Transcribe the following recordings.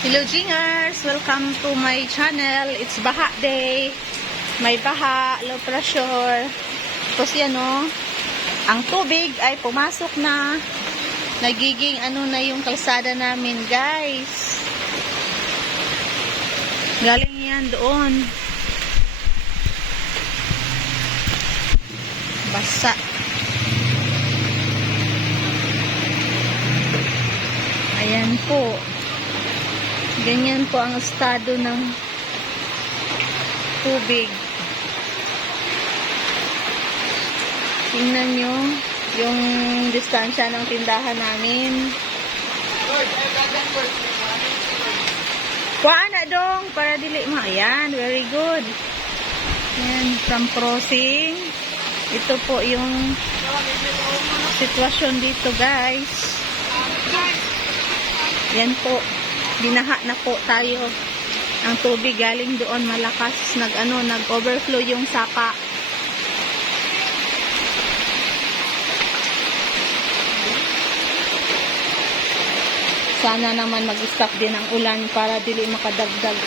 Hello Jingers! Welcome to my channel. It's Baha Day. May baha, low pressure. Tapos yan o, ang tubig ay pumasok na. Nagiging ano na yung kalsada namin guys. Galing yan doon. Basa. Ayan po. Ganyan po ang estado ng tubig. Tingnan nyo yung distansya ng tindahan namin. Kuha na dong para dili mo. Ayan, very good. Ayan, from crossing. Ito po yung sitwasyon dito guys. Yan po. Binaha na po tayo. Ang tubig galing doon malakas. Nag-overflow yung sapa. Sana naman mag-stop din ang ulan para hindi makadagdag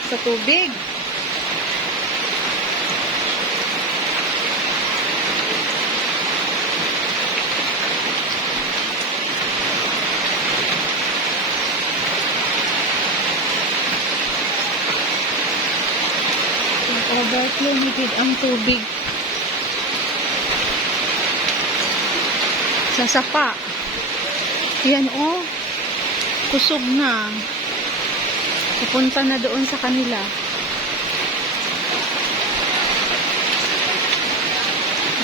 sa tubig. Overflow higit ang tubig sa sapa. Yan oh, kusog na. Pupunta na doon sa kanila.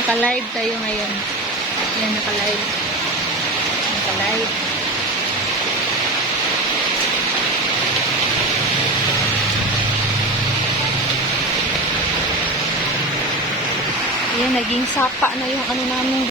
Naka-live tayo ngayon. Yan, naka-live. Ayan, naging sapa na yung ano namin.